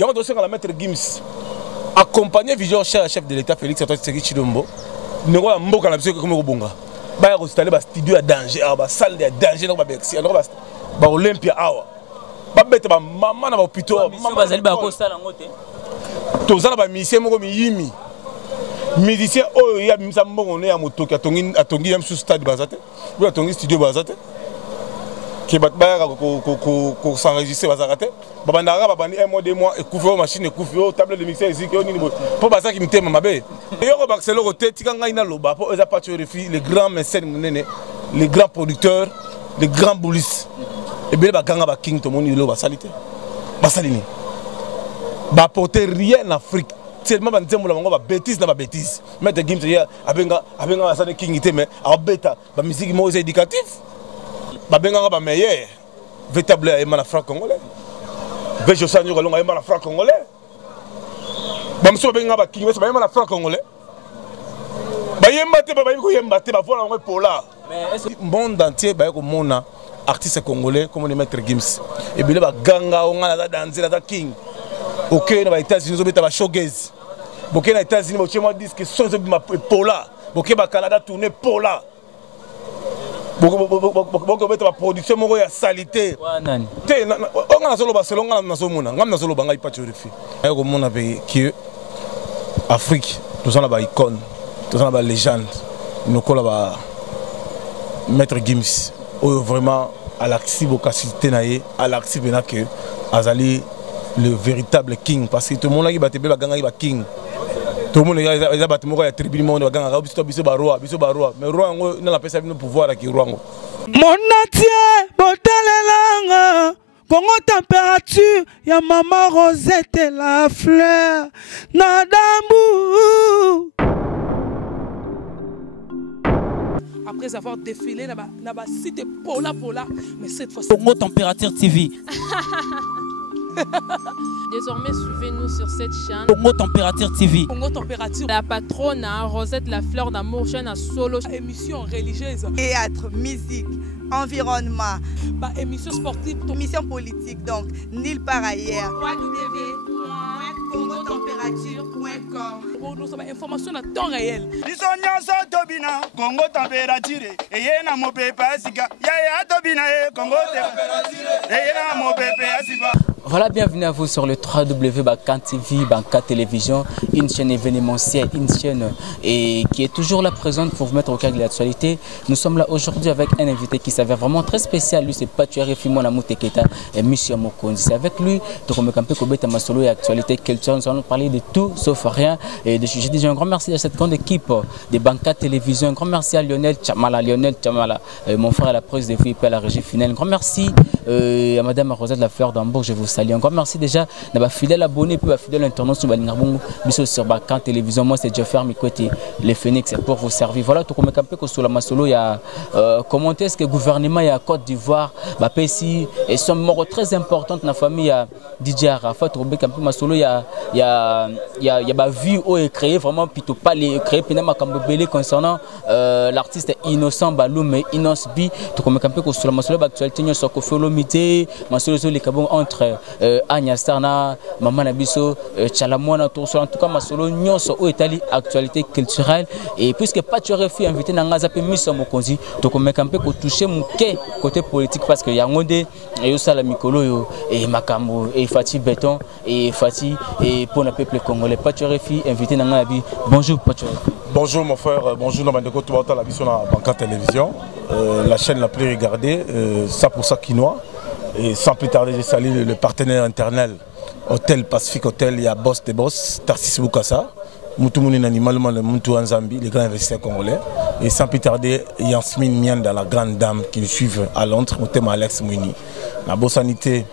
y a un dossier à la maître Gims accompagné vision chef de l'État Félix Antoine Tshisekedi Tshilombo nous avons mboka na biso comme Robonga ba installer ba studio à danger ba salle de danger na ba Bercy ba Olympia awa ba beta ba mama na ba hôpital mama bazali ba ko sala ngote tozala ba musicien moko miyimi musicien oyo ya misa mbongo ne ya motoki atongi ya sous stade bazate ou atongi studio bazate qui bat ba ko s'enregistrer bazate babandaka babandi un mois 2 mois ekufe machine ekufe table de mixer ici ko nini po basa ki mitema mabe yo ba selo ko te tika ngai na loba po eza pas les grands mécènes munene les grands producteurs les grands boulistes et bien ba ganga ba king to moni lo ba salite ba salini ba porter rien en Afrique tellement ba nzembo la bango ba bêtise na ba bêtise mettre Gims ya abenga sa king te mais a beta ba musique mo éducatif ba benga ba meilleur véritable éman franc congolais vejo sanyo ko longa éman franc congolais ba mso benga ba king ba éman franc congolais ba yemba te ba ko yemba te ba vola ngo pola mais monde entier ba ko mona artiste congolais comme le maître Gims et bien ba ganga on a danser la king OK na ba États-Unis zo beta ba showgaze boké na États-Unis bo chema disque so zo ma pola boké ba Canada tourner pola boko beta ba production moko ya salité te on a solo Barcelone na so mona ngam na solo banga ipacho refi ay ko mona be ki Afrique tous on a ba icône tous on a ba légende nous kola ba maître Gims oh vraiment à l'accès bocacité naé à l'accès bena que azali le véritable king parce que tout le monde qui bat ba ganga ba king tout le monde il a battu moko ya tribu monde ba ganga biso ba roi mais roi ngo na la pesa bino pouvoir ki roi ngo monatie botalelanga Congo température ya maman Rosette la fleur nadambu. Après avoir défilé na ba site Pola, mais cette fois Congo Température TV. Désormais, suivez-nous sur cette chaîne. Congo Température TV. Congo Température. La patronne Rosette la fleur d'amour, chaîne à solo. Émission religieuse. Théâtre, musique, environnement. Bah, émission sportive. Émission politique, donc nulle part ailleurs. www.congotempérature.com. Pour nous avoir information à temps réel. Congo Température. Et yena mo pepe asika. Ya tobina Congo Température. Et yena mo pepe asika. Voilà, bienvenue à vous sur le www.Banka TV, Banka Télévision, une chaîne événementielle, une chaîne qui est toujours là présente pour vous mettre au cœur de l'actualité. Nous sommes là aujourd'hui avec un invité qui s'avère vraiment très spécial. Lui, c'est Patuare Fimona Mouteketa et Monsieur Mokonzi. C'est avec lui, donc on me campé Kobeta Masolo et actualité culturelle. Nous allons parler de tout sauf rien. Et je dis un grand merci à cette grande équipe de Banka Télévision. Un grand merci à Lionel Chamala, mon frère à la presse de VIP à la régie finale. Un grand merci à Madame Rosette la fleur d'Hambourg. Je vous salue. Encore merci déjà à fidèle abonné puis fidèle internaute sur Balingarbongo sur Banka Télévision. Moi c'est Jeffer Mikwete les Phoenix pour vous servir. Voilà tout comme campé que sur la Masolo il y a comment est-ce que le gouvernement il y a Côte d'Ivoire bah ici et son mort très importante dans la famille DJ Arafat Robé campé Masolo il y a bah vie où est créé vraiment plutôt pas les créé pinama Kambobele concernant l'artiste Innocent Balou mais Innocent B tout comme campé que sur la Masolo actualité nous sommes Folomité Masolo les Kabon entre Anya Starna, Maman Nabiso, Chalamouana, en tout cas, Masolo, Nyonso, où est allé actualité culturelle. Et puisque Patuare fut invité dans Ngazapé Misso Mokonzi, donc on m'a campé pour toucher mon côté politique parce qu'il y a un monde, et aussi la Mikolo, et Makambo, et Fatih Béton, et Fatih, et pour le peuple congolais. Patuare fut invité dans Ngazapi. Bonjour Patuare. Bonjour mon frère, bonjour Namandeko Touata, la vision à Banka Télévision, la chaîne la plus regardée, ça pour ça quinoa. Et sans plus tarder, je salue le partenaire interne, Hôtel Pacifique Hôtel, il y a Boss de Boss, Tarsis Boukassa, Moutoumounin Animalement, le Moutou Anzambi, les grands investisseurs congolais. Et sans plus tarder, Yasmine Mianda, la grande dame qui me suivent à Londres, Moutem Alex Mouni. La Bossanité,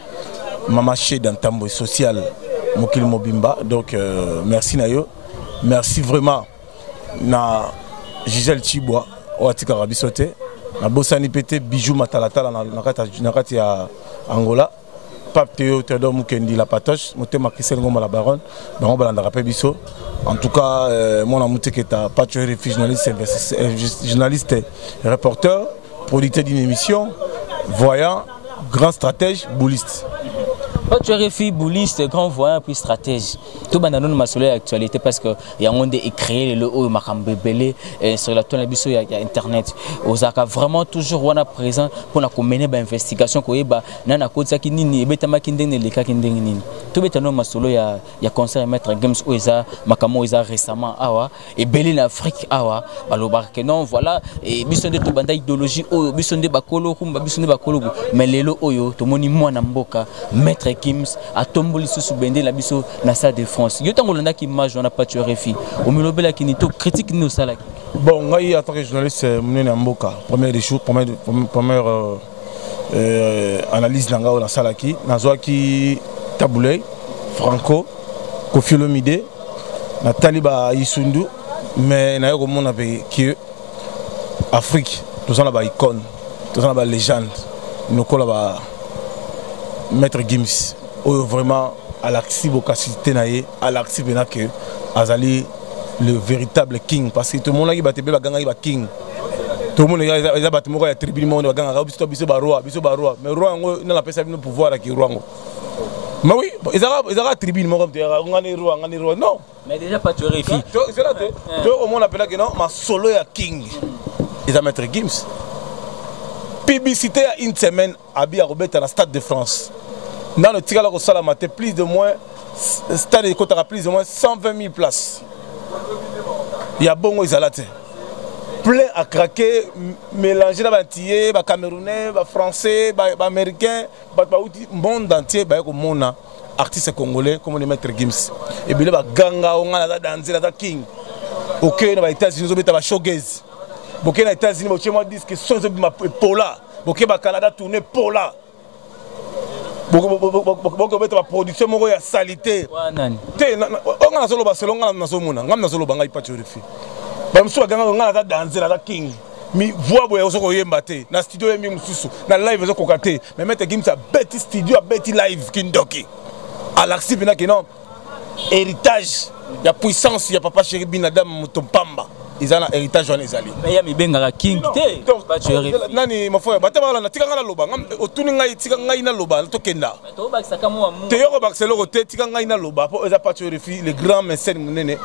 Mamaché d'Antambo social, Mokil Mobimba. Donc, merci Nayo. Merci vraiment na Gisèle Chibois, Oatika Rabisote. Na Bossani Pété, Bijou Matalatala, Nakati ya Angola, Pape Théo Théodore Mukendi, la Patoche, Motema Christelle Ngoma la Baronne, Bango Balanda Bisso. En tout cas, mon amouté qui est à Patuare, journaliste, reporter, producteur d'une émission, voyant, grand stratège, bouliste. Tu es refus bouliste, grand voyant puis stratège. Tout le monde a l'actualité parce qu'il y a un monde créé le haut Makambébélé sur la toile il y a internet. Vous avez vraiment toujours présent pour mener une investigation qui est nana kotsa kinini betama kindene leka kindene nini. Tout le monde il y a concert maître games oza makamo oza récemment awa et belé l'Afrique awa balobarke non voilà et biso de tout banda idéologie oyo biso de bakolo kumba biso de bakolo mais lelo oyo to moni mwana mboka maître Gims a tomboli sous bende la biso na sa défense. Yo tango landa ki image on a pas tué refi. O milobela ki ni to critique ni osala. Bon, ngai en tant que journaliste Munene Mboka, première des choses, première analyse nanga on a salaki, nazwaki Taboulay, Franco, Kofi Olomide, na Taliba Isundu, mais na yo komona pe ki Afrique, tous en ba icône, tous en ba légende, nous kola ba Maître Gims, vraiment à l'actif au capacité naïe, à l'actif bena que Azali le véritable king parce que tout le monde qui battait ba ganga ba king. Tout le monde a battu mo ya tribune monde ba ganga biso ba roi, mais roi ngo na la personne no pouvoir la ki roi ngo. Mais oui, ils ont tribune mo comme ngani roi non. Mais déjà pas tu réfi. C'est là tu au monde appelle que non, ma solo ya king. Ils ont Maître Gims. Publicité à une semaine à Robert à la Stade de France. Dans le tirage au Salamate, plus de moins, Stade de Côte plus de moins 120 000 places. Il y a bon Izalate. Plein à craquer, mélangé dans les Camerounais, les Français, les Américains, le monde entier, le monde artiste congolais comme le Maître Gims. Et puis, il y a Ganga, on a dansé, la King. Ok, on a États-Unis, on a showgaze. Boké na États-Unis, boké moi disent que sont ma Pola, boké ba Canada tourner Pola. Boké ba production moko ya salité. Te on a solo Barcelone, on a solo mona, ngam na solo banga ipa chorifi. Ba msu ba ganga ngana danser la king. Mi voix boye osoko yemba te, na studio yembi mususu, na live osoko kokate, mais Maître Gims a bêti studio, a bêti live kindoki. À l'actif na que non héritage, il y a puissance, il y a papa chéri binadam mutompamba. Ils ont un héritage en Ezali. Mais il y a des king. Nani, ma foi, batema na tika ngala loba. Otuni ngai tika ngai na loba, to kenda. To bakisaka mo amu. Te yoko bakiselo rote tika ngai na loba. Po eza pas refi les grands mécènes munene,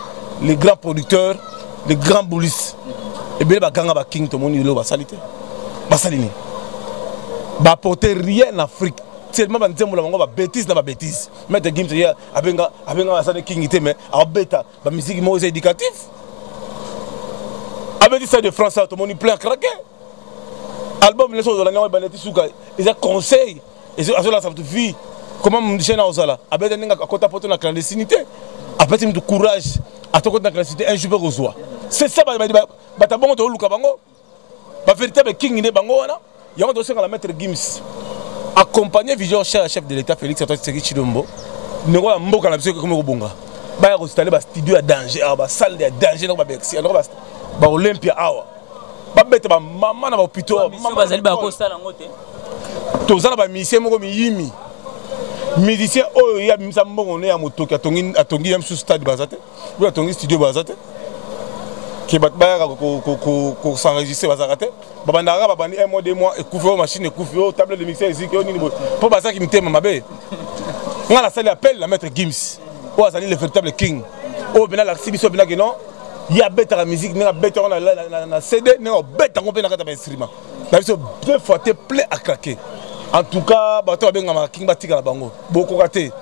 les grands producteurs, les grands boulistes. Et bien ba ganga ba king to moni loba salité. Ba salini. Ba porter rien en Afrique. Tellement ba nzembo la bango ba bêtise na ba bêtise. Maître Gims ya abenga sa king ité mais a beta ba musique mo éducatif. Avec ça de France, tout le monde est plein à craquer. Album, les choses de l'année, ils ont conseil. Ils ont la vie. Comment on dit ça? Avec un côté de la clandestinité. Après, il y a du courage. À ton côté de la clandestinité, un jour, on c'est ça, la véritable king de Bango. Il y a un dossier à la Maître Gims. Accompagné vision chef de l'État, Félix Antoine Chilombo. Nous avons un mot dans la musique comme Robonga. Il y a un studio à danger, une salle de danger, ba Olympia awa ba beta ba mama na ba pito mama bazali ba ko sala ngote to zala ba musicien moko miyimi musicien oyo ya misa mbongo ne ya motoki atongi ya msu stade bazate ou atongi studio bazate ki bat ba ko s'enregistrer bazate ba bandaka ba bandi un mois deux mois ekufi machine ekufi table de mixer ici ko nini po bazaki mitema mabe ngala sali appel la Maître Gims o azali le véritable king o bena la sibiso bena que non. Il y a bête à la musique, il y a bête à la CD, il y a bête à la instrument. Il y a deux fois plein à craquer. En tout cas, il y a un king batika la bango. Beaucoup raté.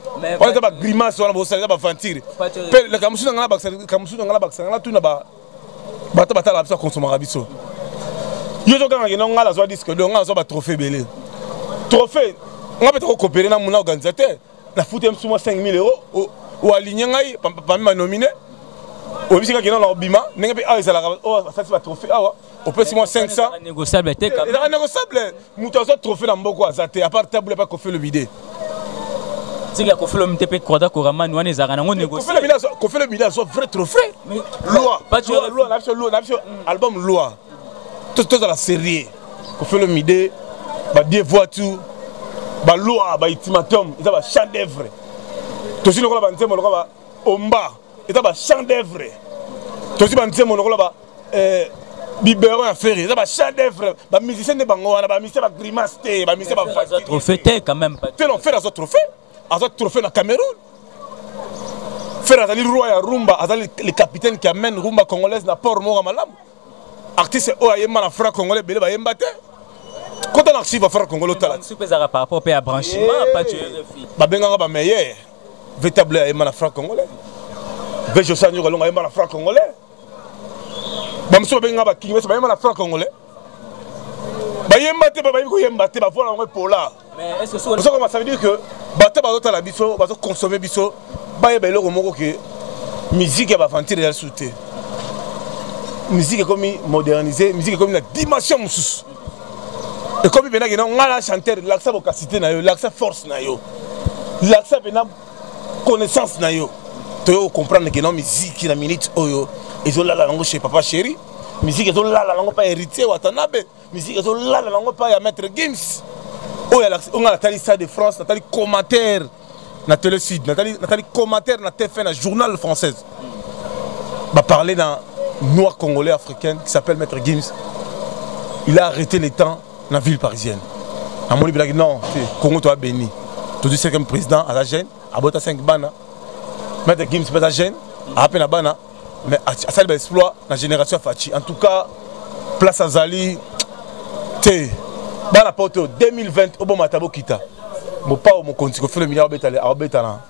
On a des grimaces, on a des aventure. Le Kamusu dans la baxe, on a tout là-bas. Bato bata la consommer rabiso. Yo zo ganga non ngala zo disque, donc ngala zo ba trophée belé. Trophée, on va peut-être coopérer na mon organisateur. La foot em suma 5 000 € ou aligné ngai parmi nominé. Au bisi qui est dans l'obima, n'est pas à ça c'est pas trophée ah au plus moi 500 négociable était quand même négociable mutuazo trophée na mboko azate à part table pas qu'on fait le bidet si il a fait le MTP quoi d'accord ramani wana ezaka nango négocier qu'on fait le bidet soit vrai trophée loi pas loi album loi tout dans la série qu'on fait le bidet ba des voitures ba loi ba ultimatum ça va chant d'œuvre tout si le ko ba nzembo le ko ba omba et ça va chant d'œuvre. Tout ce qui est mon là biberon à faire, ça va chant d'œuvre. Les musiciens de Bango, les musiciens de grimace, les musiciens de trophée quand même. Tu l'as fait dans ce trophée. a trophée na Cameroun. Frère Azali Roi ya Rumba, Azali le capitaine qui amène Rumba congolaise na port Mora Malam. Artiste Oyema na franc congolais belé ba yembate. Quand on archive à faire congolais tala. Super par rapport à branchement pas tu RFI. Ba benga ba meilleur. Véritable Oyema na franc congolais. Vejo Sanyo Galonga Oyema na franc congolais. Ba mso benga ba King Oyema na franc congolais. Ba yembate ba yiko yembate ba voilà on pour là. Mais est-ce que ça veut dire que bato bazota la biso bazo consommer biso ba yeba eloko moko que musique va vantir la sauter. Musique est comme modernisée, musique est comme une dimension mususu. Et comme il y a un chanteur, l'accès à capacité, l'accès à force, l'accès à connaissance, tu dois comprendre que la musique, la minute, ils ont la langue chez Papa Chéri, musique, ils ont la langue pas héritier Watanabe, musique, ils ont la langue pas à Maître Gims. On a Nathalie Stade de France, Nathalie commentaire, Nathalie Sud, Nathalie commentaire, dans TF1, dans journal français. Va parler d'un noir congolais africain qui s'appelle Maître Gims. Il a arrêté les temps dans la ville parisienne. À mon niveau, non, Congo toi béni. Tout du 5e président à la gêne, à Bota 5 bana. Maître Gims pas à gêne, à peine à bana, mais à ça exploit la génération Fachi. En tout cas, place à Zali, té, bana poto 2020 au bon matabo kita. Mon pas mon compte, il fait le milliard à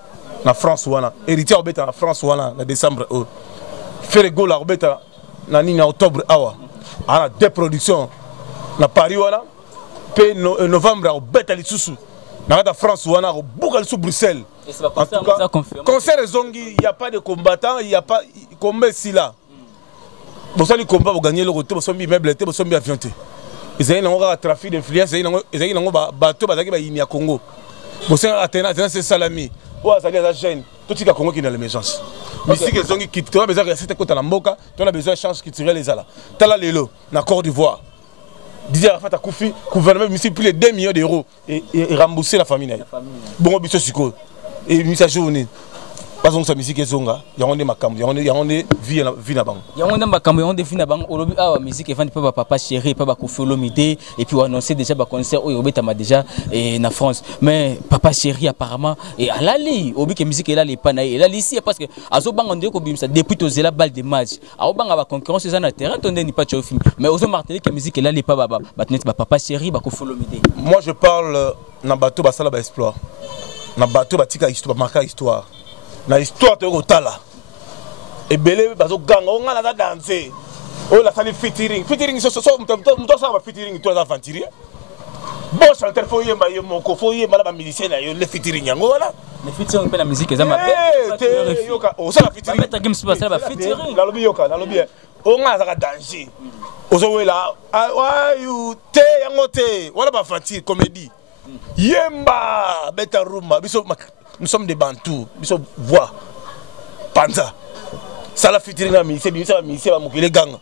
na France ou na héritier à na France ou na décembre. Faire le goal à Robeta en octobre awa a des productions na Paris wana pe novembre à Robeta lisusu na France wana au Bougal sous Bruxelles. En tout cas concert zongi il y a pas de combattants, il y a pas combat ici là. Bon ça les combat pour gagner le retour, bon sombi meuble bon sombi avion té. Ils ont un trafic d'influence, ils ont bateau bazaki ba yini à Congo. Bon ça Athéna c'est salami. Ou à la gêne, tout ce qui a Congo qui est dans l'émergence. Mais si les gens qui ont besoin de cette côté à la Mboka, tu as besoin de chances qui tirent les alas. Tu as là les lots, dans Côte d'Ivoire. Didier Arafat a Koufi, le gouvernement a plus de 2 millions d'euros et remboursé la famille. Bon, on a et mis sa journée. Pas on sa musique est zonga, il y a des macam, il y a des vie na bang. Il y a des macam, il y a des vie na bang. Aujourd'hui, ah musique est fan pas Papa Chéri, pas Kofi Olomide et puis on annonçait déjà le concert au Robeta ma déjà en France. Mais Papa Chéri apparemment et à l'ali, obi que musique est là les panaï et là ici parce que azo bang on dit que ça depuis tozer la balle de match. A bang aba concurrence ça na terrain ton ni pas de film. Mais ozo marteler que musique est là les pas Papa Chéri ba Kofi Olomide. Moi je parle na bateau ba sala ba exploit. Na bateau ba tika histoire marquer histoire. Na histoire de Rotala. Et belé bazo gang on a la danser. Oh la sali featuring so muto ça va featuring toi ça ventirier. Bon chanteur faut yemba yemoko faut yemba la musicien na yo le featuring yango wala. Le featuring pe la musique ça m'appelle. Yoka o ça la featuring. Mettre game super ça va featuring. La lobby yoka, la lobby. On a ça danger. Ozo wela why you te yango te wala ba fanti comédie. Yemba beta rumba biso nous sommes des bantous, biso voix panza. Ça la featuring na ministère ba mokile gang.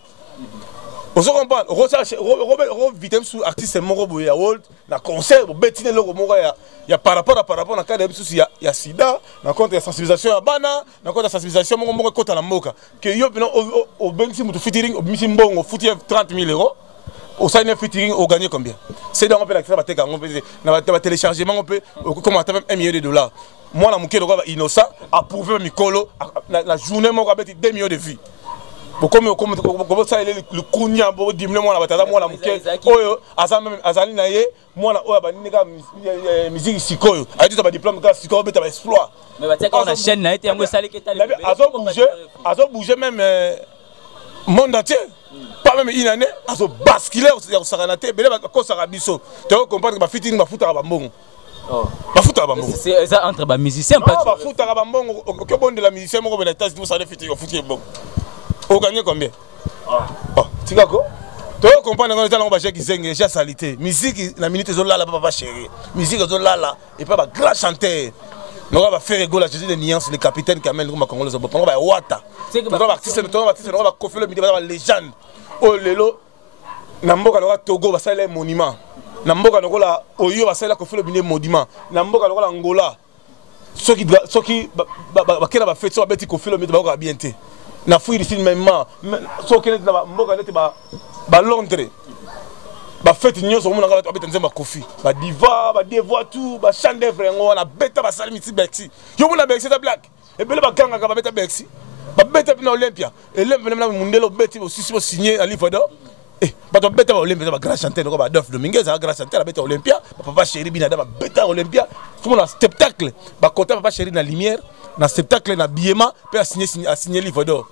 On se comprend, on vitem sous artiste moko boya world na concert betine logo moko ya par rapport na cas de souci ya sida, na compte ya sensibilisation ya bana, na compte ya sensibilisation moko kota na mboka. Que yo bino au bengsi mutu featuring au misi mbongo fouti 30 000 €. Au sein d'un featuring, on gagne combien? C'est dans on peut l'accès à téléchargement, on peut commenter même $1 million. Moi, la mouké de innocent, approuvé Mikolo, la journée, moi, j'ai 2 millions de vues. Comme ça, le Kounia, moi, la mouké, Azali Naye, moi, la musique Sikoyo, a dit que diplôme de Sikoyo, mais tu as exploit. Mais on a chaîne, a été un salé qui est allé. Azo bougé même monde entier. Pas même une année, azo basculer au Saranaté, belé ba ko sarabiso. Tu comprends que ba featuring ba futa ba mbongo. Oh. Ba futa ba mbongo. C'est ça entre ba musicien pas. Ba futa ba mbongo, que bon de la musicien mo na test vous ça featuring futi mbongo. On gagne combien? Oh, tu vois quoi? Tu comprends que dans ba cheki zengue, j'ai salité. Musique na minute zo là Papa Chéri. Musique zo là et pas ba grand chanteur. Nous allons faire rigoler la Jésus de Niance, le capitaine qui amène le Congolais au Bopan. On va Wata. Nous allons artiste, nous allons Kofi Olomide, la légende. Oh lelo, Namboka loka Togo va saler monument. Namboka loka Oyo va saler Kofi Olomide monument. Namboka loka Angola. Ceux qui bakela ba fête so beti Kofi Olomide ba bien té. Na fouille ici même ceux qui na Mboka net ba Londres. ba fête nyonso mona ngala abeta nzemba kofi ba diva ba devoir tout ba chant d'œuvre ngo na beta ba sala miti Bercy yo mona Bercy ta black e bele ba ganga ka ba beta Bercy ba beta na Olympia et l'emblème na mundelo beti aussi si signé à livre d'or et ba to beta ba Olympia ba grand chanteur ko ba Adolphe Dominguez a grand chanteur beta Olympia papa chéri binada ba beta Olympia tout mon spectacle ba kota papa chéri na lumière na spectacle na biema pe a signé livre d'or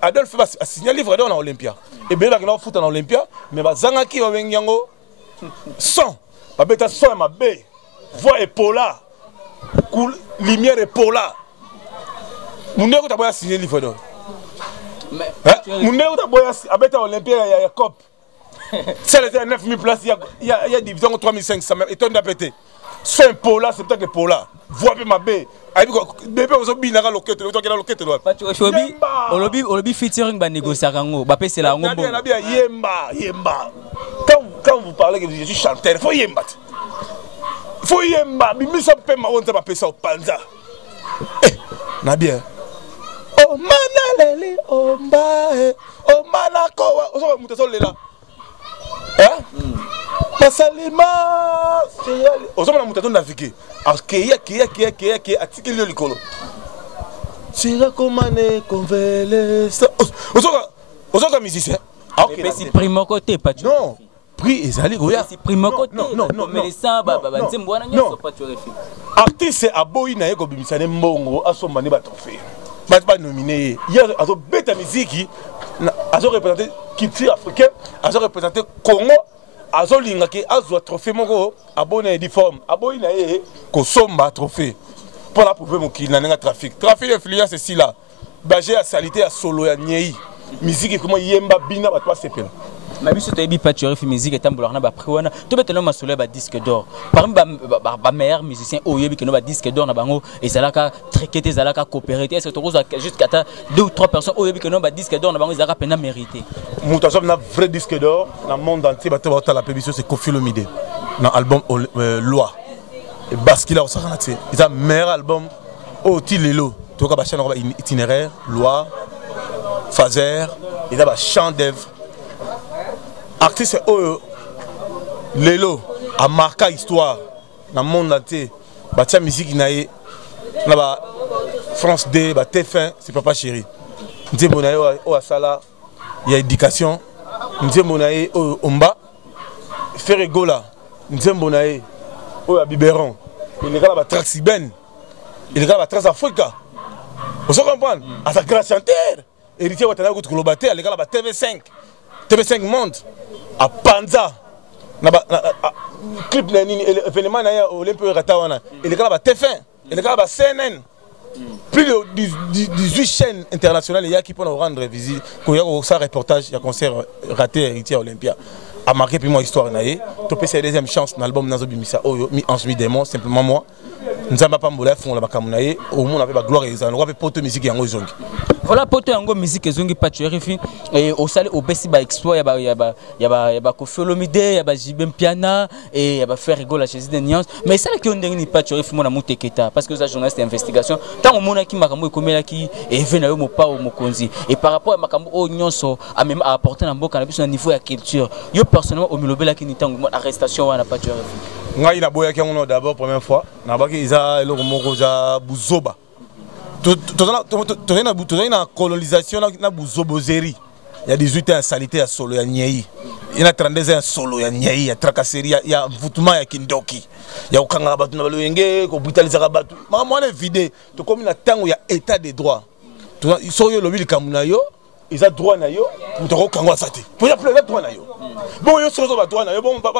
Adolphe a signé livre d'or na Olympia et bien ba foot na Olympia mais ba zanga ki ba bengango son ba beta son ma be voix et pola cool lumière et pola munde ko ta boya signé livre d'or munde ko ta boya abeta Olympia ya cop ça était 9000 places il y a division 3500 même étonne d'apéter son pola c'est peut-être que pola voix pe ma be bébé ozo binaka loketo to kela loketo lo pa tu olobi featuring ba négocier kango ba pese la ngombo na bien yemba quand vous parlez que je suis chanteur faut yemba bimisa pe ma onza ba pesa opanza na bien oh manaleli omba o manako ozo mutaso lela Masalima ozo na mutato naviguer akeya atiki le likolo sira komane konvele ozo ka musicien mais c'est primo côté pas tu non prix ezali goya c'est primo côté non mais les ça ba nzembo wana nyoso pas tu refi artiste aboyi na yeko bimisane mbongo asomba ne ba trophée ba nominé hier azo beta musique azo représenter culture africaine azo représenter Congo azo lingaki azwa trophée moko abone uniforme aboyi na ye ko somba trophée pour la prouver mon qu'il n'a trafic d'influence ici là bagé à salité à solo ya nyei musique comment yemba bina ba toi sepela ma biso to ebi pas tu refi musique etambola na ba prix wana to betelo masolo ba disque d'or parmi ba meilleur musicien oyebi que no ba disque d'or na bango ezalaka traquer ezalaka coopérer est-ce que to koza jusqu'à 2 ou 3 personnes oyebi que no ba disque d'or na bango ezalaka pena mérité mutaso na vrai disque d'or na monde entier ba to la pébition c'est Koffi Olomide na album Loi et Baskila osakana te c'est un meilleur album au tilelo to ka ba chaîne itinéraire Loi Fazer il a ba chant d'œuvre artiste lelo a marqué histoire dans le monde entier batia musique naie na ba France 2 ba TF1 c'est papa chéri nzembo naie o asala il y a éducation nzembo naie o omba faire gola nzembo naie o ya biberon il est là ba Traxiben il est là ba Transafrica vous comprenez à sa grand chanteur héritier watana ko globate il est là ba TV5 monde à Panza na clip na nini événement na Olympia Ratawana il est là ba TF1 il est là ba CNN plus de 18 chaînes internationales il y a qui pour rendre visite ko ya ko ça reportage il y a concert raté héritier Olympia a marqué puis moi histoire na ye to pesa deuxième chance dans l'album Nazo Bimisa oyo mi ange mi démon simplement moi nzamba pa mbola fond la bakamuna ye au monde avec ba gloire et ça on va poto musique yango zongi voilà poto yango musique ezongi pas tu refi et au sale au besi ba exploit ya ba Koffi Olomide ya ba Jibem Piana et ya ba faire rigoler chez des nuances mais ça qui on ndenge pas tu refi mona muteketa parce que ça journaliste d'investigation tant au mona ki makambo ekomela ki et vena yo mopa au mokonzi et par rapport à makambo o nyonso a même apporter na mboka na biso na niveau ya culture yo personnellement au milobela ki nitango arrestation wana pas tu refi ngai na boya ki ngono d'abord première fois na baki isa eloko moko za buzoba tu na colonisation na buzobozeri il y a 18 ans à salité à solo ya nyei il y a 32 ans à solo ya nyei ya tracasserie ya voutement ya kindoki ya okanga batu na balwenge ko brutaliser batu moi les vidéos to comme na tango ya état de droit to so yo lobi likamuna yo ils ont droit na yo to ko kangwa sate pour ya plein droit na yo bon yo so ba droit na yo bon ba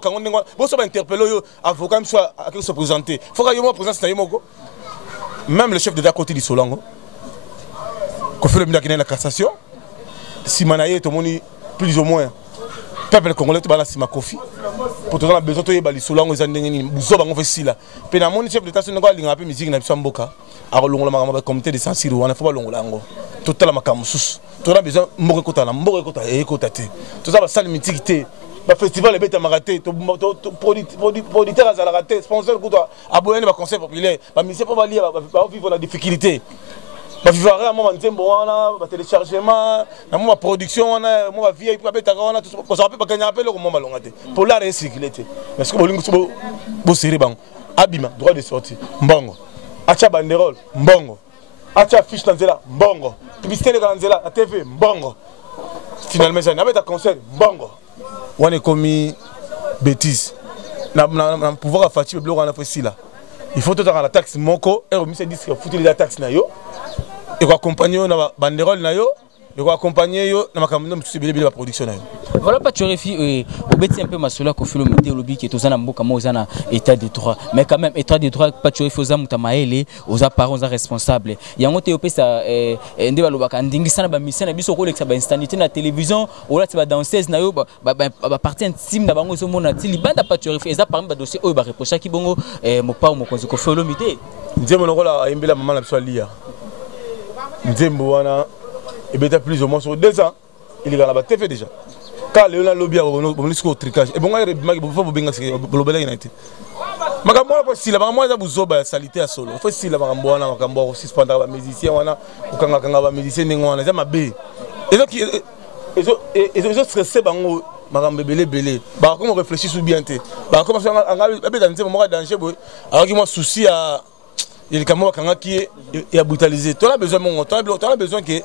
kangwa ndengwa bon so ba interpeller yo avocat soit à se présenter faut que yo mo présence na yo moko même le chef de la côté du Solango Koffi Olomide qui est la cassation si manaye to moni plus ou moins peuple congolais to bala sima Koffi pour to na besoin to yeba li Solango za ndenge ni buzo bango fe sila pe na moni chef de l'état ngo linga pe musique na biso mboka a longola makamba comité de censure wana faut ba longola ngo to tala makamba susu to na besoin mboka kota na mboka kota e kota te to za ba sali mythique te ba festival beta maraté to producteur azala raté sponsor kuto aboyene ba concert populaire ba musicien pour ba vivre la difficulté bavivare ya mwa nzembo wana batelechargement na mwa production wana mwa bavie ipo abetaka wana kozala mpe bakanya mpe eloko mwa malonga te polar ecircule te mais soki bolingi so bosere bango abima droit de sortie mbongo atia banderole mbongo atia affiche na nzela mbongo publicité eleka na nzela na tv mbongo finalement ça nabeta concert mbongo wana ekomi bêtise na pouvoir afati biloko wana fo esila il faut totaka la taxe moko eromise disque futili la taxe na yo accompagner na banderole na yo accompagner yo na makambo mosusu ebele ba production na yo. Voilà pas tu réfléchis au bêtis un peu masolo ko filo mété lobby qui est aux mboka mo na état de droit mais quand même état de droit pas tu réfléchis aux mutamaele aux parents responsables yango te opesa ndé balobaka ndingisa na ba mission na biso ko lekisa ba instanité na télévision ola te ba danseuse na yo ba partie intime na bango zo mona ti libanda pas tu réfléchis eza parmi ba dossier oyo ba reprocher ki bongo mo pa mo konzi ko filo mété nzembo nokola ayembela maman na biso alia nzembo wana ebeta plus ou moins sur 2 ans il est à la TV déjà quand Léona lobby au tricage et bon il faut benga bolobela united makambo wana possible makambo wana buzoba salité à solo faut si la makambo wana makambo suspendre ba musicien wana ukanga ba musicien ndenge wana za mabe ezo stressé bango makambo belé ba comment réfléchir sous bien te ba comment anga beta nzembo mo danger boy alors que moi souci à il y a des gens qui sont brutalisés. Tu as besoin que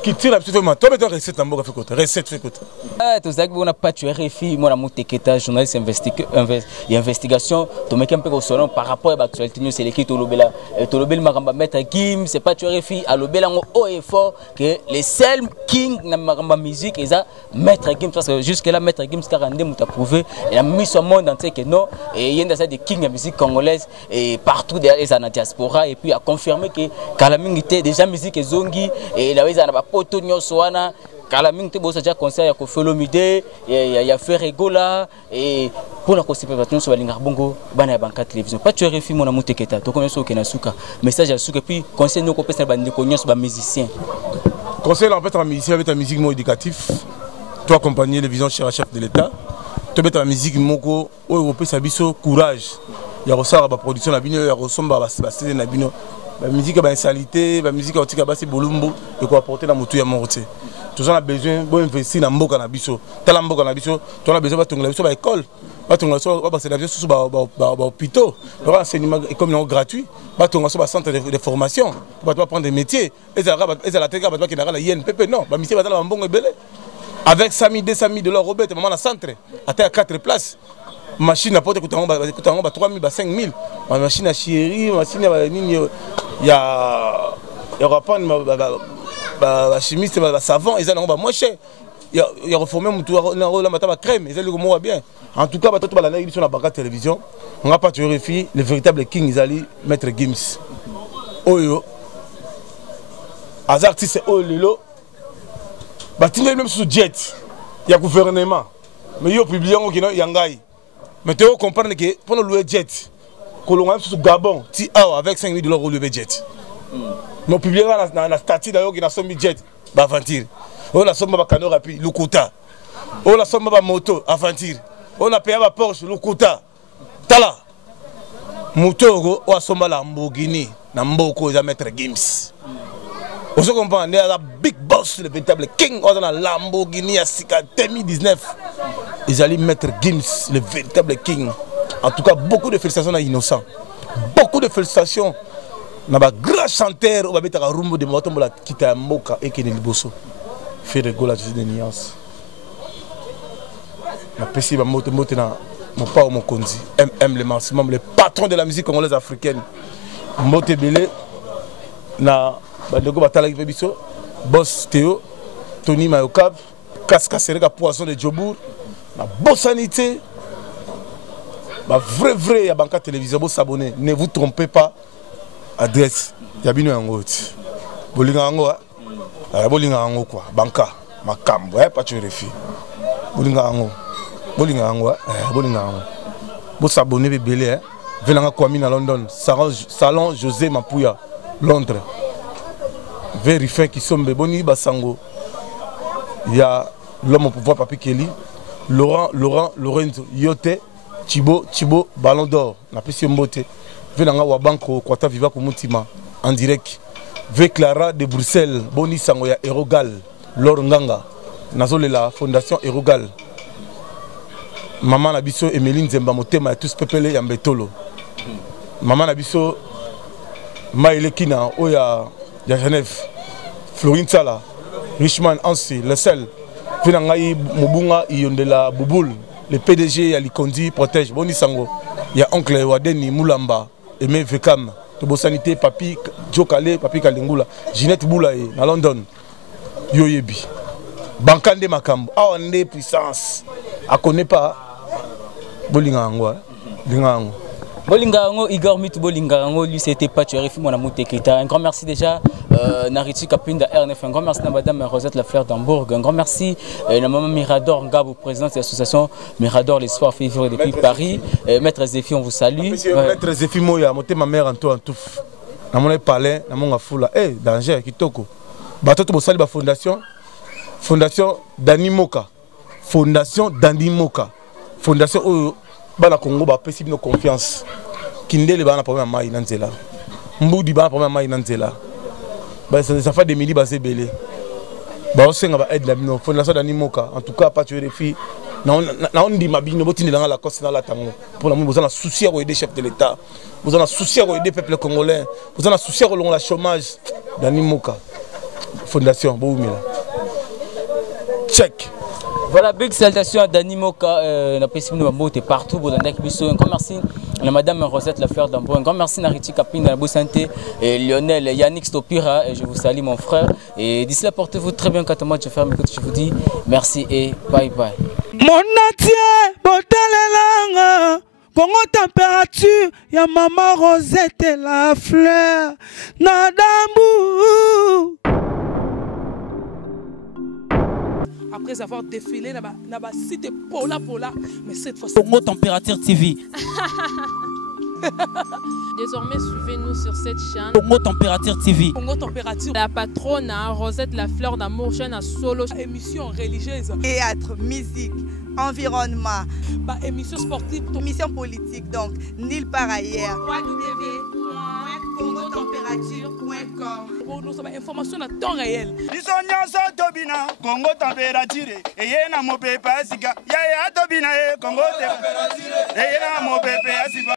qui tire absolument. Tu as besoin de recette en bois fait côté. Recette fait côté. Tu sais que on a pas tué RFI, moi la motéketa journaliste investigation, tu mets un peu au salon par rapport à l'actualité nous c'est l'équipe Tolobela. Tolobela maramba mettre Gim, c'est pas tué RFI à Lobela on haut et fort que les seuls king na maramba musique et ça mettre Gim parce que jusque là mettre Gim 42 m'a prouvé et a mis son monde entier que non et il y a des king de musique congolaise et partout derrière les en diaspora et puis a confirmé que Kalaming était déjà musique zongi et là ils en a poto nyonso wana Kalaming te bosa ja concert ya ko Folomide ya Ferregola et pour la constitution sur balinga bongo bana ya banka télévision pas tu refi mon amour teketa to connais so ke na suka message ya suka puis conseil no ko pesa bandi ko nyonso ba musicien conseil en fait en musicien avec ta musique mo éducatif toi accompagner les visions chez chef de l'état te mettre la musique moko o européen sa biso courage ya resara ba production na bino ya resomba ba CD na bino la musique ba insalité la musique otika ba c'est bolumbu et ko apporter na motu ya morte tout on a besoin bon investir na mboka na biso tala mboka na biso tu as besoin ba tongola biso ba école ba tongola so ba c'est la vie sous ba hôpital le renseignement comme gratuit ba tongola so ba centre de formation ba prendre des métiers et ça la teka ba qui na la INPP non ba musique ba tala mbongo ebele avec 100 000 200 000 $ Robert maman na centre à 4 places machine à porter coûtant 3 000 5 000 machine à chérie machine à nini ya reprendre ba chimiste ba savon ils en ont moins cher il y a reformé mon tour la mataba crème ils ont le bien en tout cas ba toto ba la émission na banca télévision on n'a pas tu vérifier les véritables king ils allaient mettre Gims oyo az artiste olelo ba tinga même sous jet il y a gouvernement mais yo publié ngo kino yangai mais tu comprendre que pour nous louer jet colon sur Gabon ti avec 5 000 $ louer jet nous publions la statue d'ailleurs qui a somme jet ba aventure on a somme ba cano rapide Lukuta on a somme ba moto aventure on a payé ba Porsche Lukuta tala moto on a somme la Lamborghini na mboko za mettre Gims on se comprend la big boss le véritable king on a Lamborghini à 2019 ils allaient mettre Gims le véritable king. En tout cas beaucoup de félicitations à Innocent beaucoup de félicitations na ba grand chanteur on va mettre à rumbo de motombo la kita moka et Kenny Liboso fait rigoler de nuance na pesi ba motombo na mon père mon konzi MM le maximum le patron de la musique congolaise africaine Motebele na bandeko batala ki biso boss Théo Tony Mayokab Casca Sereka poisson de Djobour la bossanité la vrai ya banca télévision vous s'abonner ne vous trompez pas adresse ya bino yango bolinga yango bolinga yango quoi banca makambo pas tu refi bolinga yango bolinga yango vous s'abonner bebele venanga Kwame na London salon José Mapouya Londres vérifier qui sont boni basango il y a l'homme au pouvoir Papi Kelly Lorenzo Yote Thibaut Ballon d'Or na pesi mbote venanga wa banko kwata viva ko mutima en direct Clara de Bruxelles, Boni Sangoya Erogal, Lor Nganga, Nazole la Fondation Erogal. Maman Nabiso Emeline Zemba Motema, tous pepele Yambetolo. Maman Nabiso Maïle Kina, Oya Genève, Florine Sala, Richman Ansi, Le Sel, Finangaï Mubunga, Yondela Bouboul, le PDG Yalikondi protège, Boni Sango, il y a oncle Wadeni Moulamba, Aimé Vekam. Tobo sanité papi Jokale papi Kalingula Ginette Boulaye na London yoyebi bankande makambo awande puissance a connaît pas bolingango lingango Bolingango, Igor Mitu Bolingango, lui c'était pas tué, mon amour Un grand merci déjà, Nariti Kapinda RNF, un grand merci à Madame Rosette Lafleur d'Hambourg, un grand merci à Maman Mirador Ngabou, présidente de l'association Mirador les soirs fait vivre depuis Paris. Maître Zéfi, on vous salue. Maître Zéfi Moya, monté ma mère en tout en tout. Dans mon palais, dans mon foula, danger, Kitoko. Bateau pour saluer la fondation, Fondation Danimoka, Fondation Danimoka, Fondation Bana Congo ba pesi bino confiance. Kindele bana problème mai nanzela. Mbudi bana problème mai nanzela. Ba ça fait des midi basé belé. Ba osenga ba aide la bino Fondation Danimoka. En tout cas pas tuer les filles. Na on dit ma bino botine dans la coste dans la tango. Pour la vous avez souci à aider chef de l'état. Vous avez souci à aider peuple congolais. Vous avez souci à aider le chômage. Danimoka. Fondation Boumila. Check. Voilà, big salutation à Dani Moka, partout, un grand merci à Madame Rosette Lafleur d'Hambourg, un grand merci à Nariti Kapin de la Santé, et Lionel, Yannick Stopira, et je vous salue mon frère. Et d'ici là, portez-vous très bien, quand moi je ferme, je vous dis merci et bye bye. Mon natie, botalelanga, Congo température, ya Maman Rosette Lafleur, Nadambu. Après avoir défilé dans la cité Pola, mais cette fois-ci. Congo Température TV. Désormais, suivez-nous sur cette chaîne. Congo Température TV. Congo Température. La patronne Rosette Lafleur d'Hambourg, chaîne à solo. Émission religieuse. Théâtre, musique, environnement. Émission sportive. Émission politique, donc nulle part ailleurs. www.congotempérature.com. Pour nous avoir information à temps réel. Bisonyaso tobina Congo température eyena mopepe asika ya tobina Congo température eyena mopepe asika